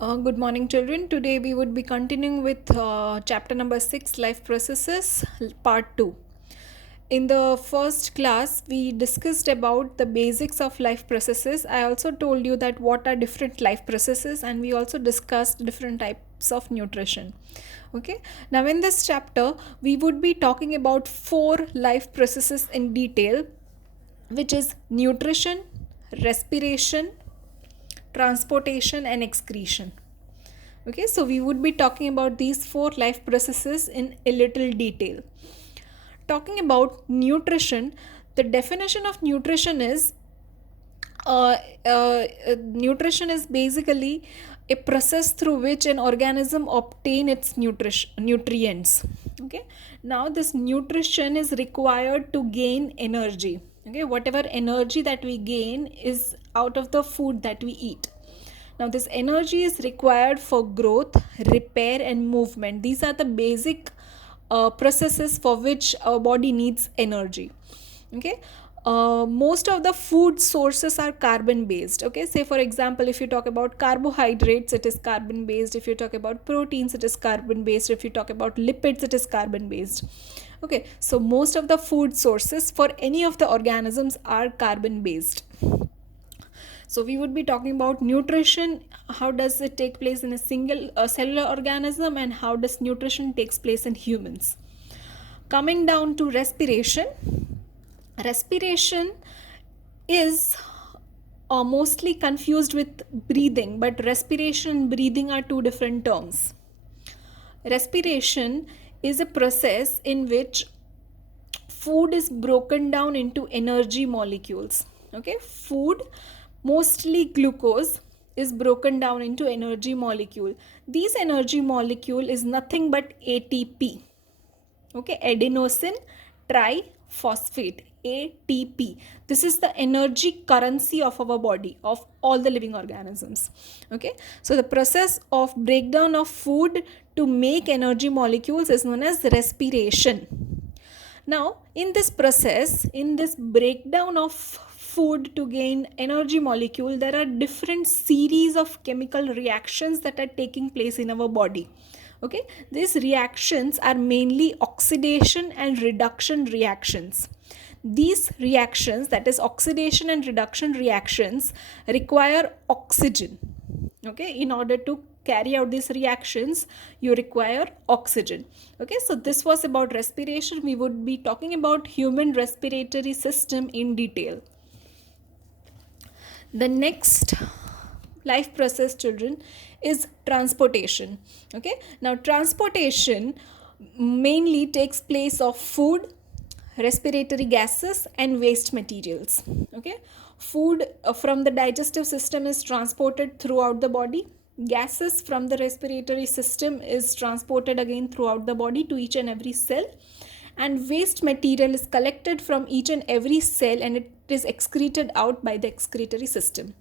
Good morning, children. Today we would be continuing with chapter number 6, Life Processes, part 2. In the first class, we discussed about the basics of life processes. I also told you that what are different life processes, and we also discussed different types of nutrition. Okay, now in this chapter, we would be talking about 4 life processes in detail, which is nutrition, respiration, transportation, and excretion. Okay, so we would be talking about these 4 life processes in a little detail. Talking about nutrition, the definition of nutrition is nutrition is basically a process through which an organism obtain its nutrients. Okay, now this nutrition is required to gain energy. Okay, whatever energy that we gain is out of the food that we eat. Now this energy is required for growth, repair, and movement. These are the basic processes for which our body needs energy. Okay, most of the food sources are carbon based. Okay, say for example, if you talk about carbohydrates, it is carbon based. If you talk about proteins, it is carbon based. If you talk about lipids, it is carbon based. Okay, so most of the food sources for any of the organisms are carbon based. So we would be talking about nutrition. How does it take place in a single cellular organism, and how does nutrition takes place in humans? Coming down to respiration. Respiration is mostly confused with breathing, but respiration and breathing are two different terms. Respiration is a process in which food is broken down into energy molecules. Okay, food, mostly glucose, is broken down into energy molecule. This energy molecule is nothing but ATP. Okay, adenosine triphosphate, ATP. This is the energy currency of our body, of all the living organisms. Okay, so the process of breakdown of food to make energy molecules is known as respiration. Now in this process, in this breakdown of food to gain energy molecule, there are different series of chemical reactions that are taking place in our body. Okay, these reactions are mainly oxidation and reduction reactions. These reactions, that is oxidation and reduction reactions, require oxygen. Okay, in order to carry out these reactions, you require oxygen. Okay, so this was about respiration. We would be talking about human respiratory system in detail. The next life process, children, is transportation. Okay, now transportation mainly takes place of food, respiratory gases, and waste materials. Okay, food from the digestive system is transported throughout the body. Gases from the respiratory system is transported again throughout the body to each and every cell, and waste material is collected from each and every cell, and it is excreted out by the excretory system.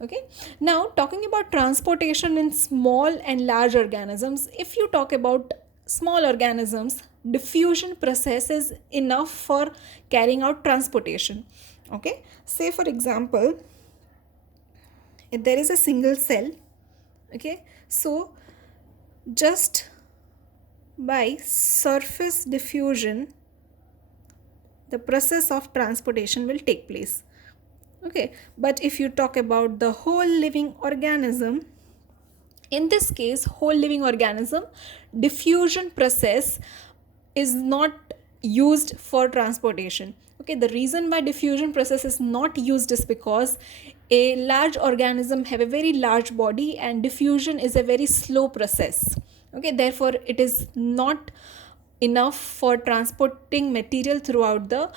Okay, now talking about transportation in small and large organisms. If you talk about small organisms, diffusion process is enough for carrying out transportation. Okay, say for example, if there is a single cell. Okay, so just by surface diffusion, the process of transportation will take place. Okay, but if you talk about the whole living organism, in this case, whole living organism, diffusion process is not used for transportation. Okay, the reason why diffusion process is not used is because a large organism have a very large body, and diffusion is a very slow process. Okay, therefore it is not enough for transporting material throughout the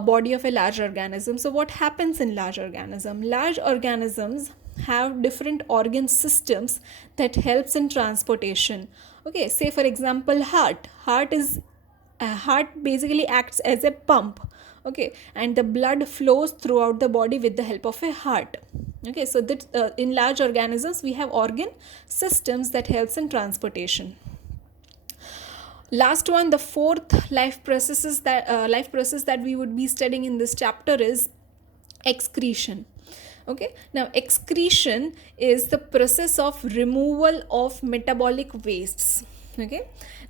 body of a large organism. So what happens in large organism? Large organisms have different organ systems that helps in transportation. Okay, say for example, heart basically acts as a pump. Okay, and the blood flows throughout the body with the help of a heart. Okay, so that in large organisms we have organ systems that helps in transportation. Last one, the fourth life process that we would be studying in this chapter is excretion. Okay, now excretion is the process of removal of metabolic wastes. Okay,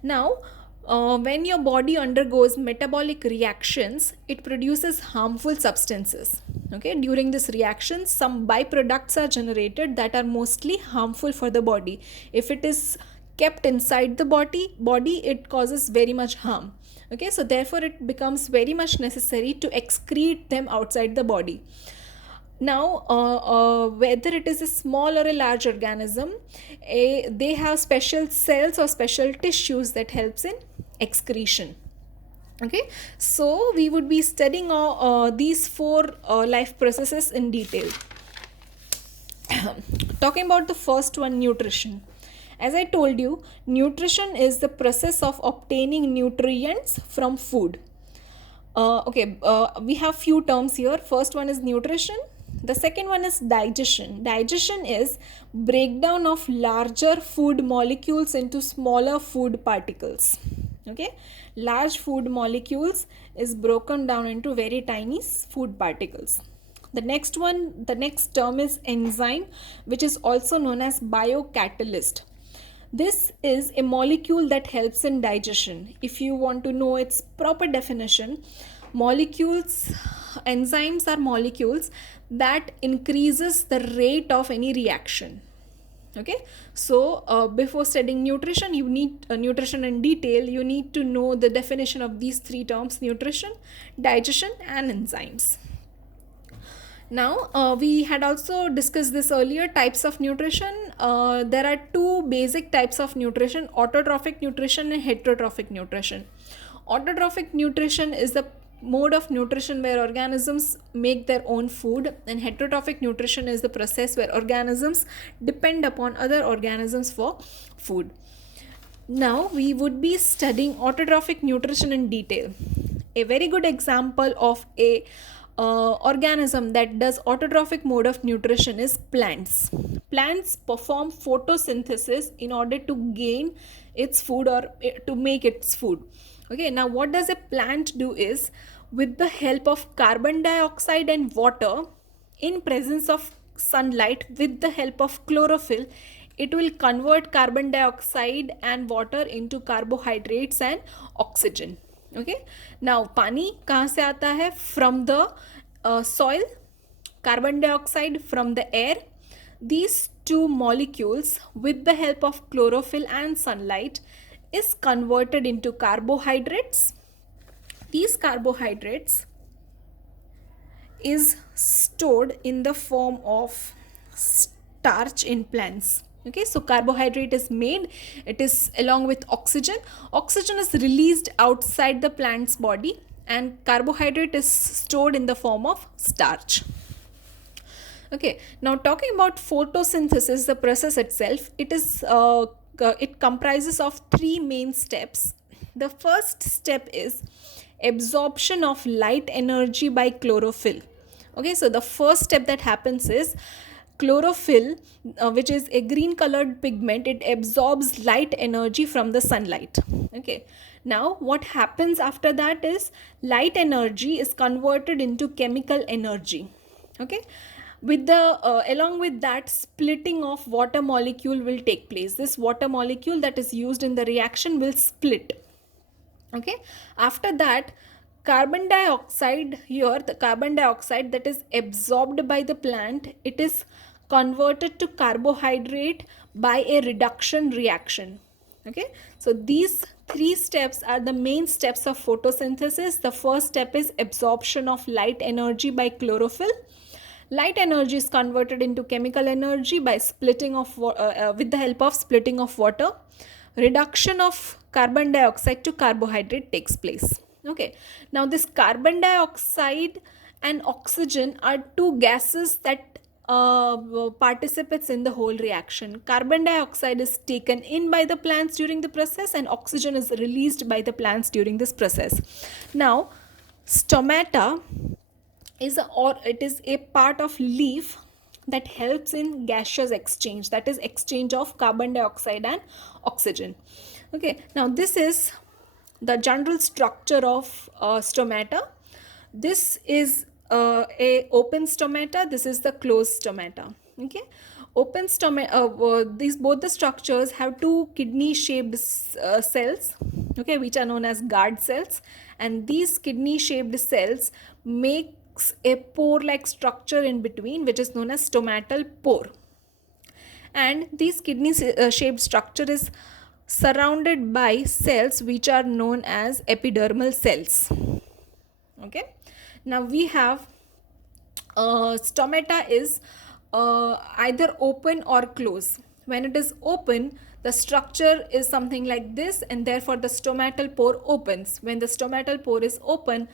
now when your body undergoes metabolic reactions, it produces harmful substances. Okay, during this reaction, some byproducts are generated that are mostly harmful for the body. If it is kept inside the body, it causes very much harm. Okay, so therefore it becomes very much necessary to excrete them outside the body. Now whether it is a small or a large organism, they have special cells or special tissues that helps in excretion. Okay, so we would be studying these four life processes in detail. Talking about the first one, nutrition. As I told you, nutrition is the process of obtaining nutrients from food. We have few terms here. First one is nutrition. The second one is digestion. Digestion is breakdown of larger food molecules into smaller food particles. Okay, large food molecules is broken down into very tiny food particles. The next term is enzyme, which is also known as biocatalyst. This is a molecule that helps in digestion. If you want to know its proper definition, enzymes are molecules that increases the rate of any reaction. Okay, so before studying nutrition, you need nutrition in detail, you need to know the definition of these three terms: nutrition, digestion, and enzymes. Now we had also discussed this earlier, types of nutrition. There are two basic types of nutrition: autotrophic nutrition and heterotrophic nutrition. Autotrophic nutrition is the mode of nutrition where organisms make their own food, and heterotrophic nutrition is the process where organisms depend upon other organisms for food. Now we would be studying autotrophic nutrition in detail. A very good example of a organism that does autotrophic mode of nutrition is plants. Plants perform photosynthesis in order to gain its food or to make its food. Okay, now what does a plant do is, with the help of carbon dioxide and water in presence of sunlight, with the help of chlorophyll, it will convert carbon dioxide and water into carbohydrates and oxygen. Okay, now पानी कहाँ से आता है? From the soil, carbon dioxide from the air. These two molecules, with the help of chlorophyll and sunlight, is converted into carbohydrates. These carbohydrates is stored in the form of starch in plants. Okay, so carbohydrate is made, it is along with oxygen. Oxygen is released outside the plant's body, and carbohydrate is stored in the form of starch. Okay, now talking about photosynthesis, the process itself, it comprises of three main steps. The first step is absorption of light energy by chlorophyll. Okay, so the first step that happens is chlorophyll, which is a green colored pigment, it absorbs light energy from the sunlight. Okay, now what happens after that is light energy is converted into chemical energy. Okay, with the along with that, splitting of water molecule will take place. This water molecule that is used in the reaction will split. Okay, after that, carbon dioxide, here the carbon dioxide that is absorbed by the plant, it is converted to carbohydrate by a reduction reaction. Okay, so these three steps are the main steps of photosynthesis. The first step is absorption of light energy by chlorophyll. Light energy is converted into chemical energy by splitting of with the help of splitting of water. Reduction of carbon dioxide to carbohydrate takes place. Okay, now this carbon dioxide and oxygen are two gases that participates in the whole reaction. Carbon dioxide is taken in by the plants during the process, and oxygen is released by the plants during this process. Now, stomata is a part of leaf that helps in gaseous exchange, that is exchange of carbon dioxide and oxygen. Okay, now this is the general structure of stomata. This is a open stomata, this is the closed stomata. Okay, open stomata, these both the structures have two kidney shaped cells, okay, which are known as guard cells, and these kidney shaped cells makes a pore like structure in between, which is known as stomatal pore. And this kidney shaped structure is surrounded by cells which are known as epidermal cells. Okay, now we have stomata is either open or closed. When it is open, the structure is something like this, and therefore the stomatal pore opens. When the stomatal pore is open,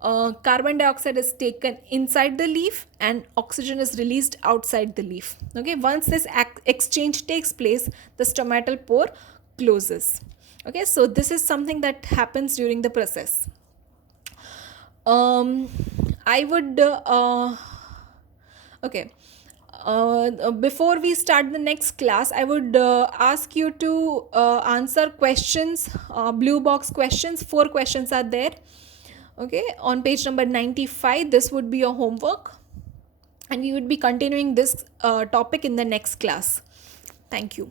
carbon dioxide is taken inside the leaf and oxygen is released outside the leaf. Okay, once this exchange takes place, the stomatal pore closes. Okay, so this is something that happens during the process. I would okay, before we start the next class, I would ask you to answer questions, blue box questions. 4 questions are there. Okay, on page number 95, this would be your homework, and we would be continuing this topic in the next class. Thank you.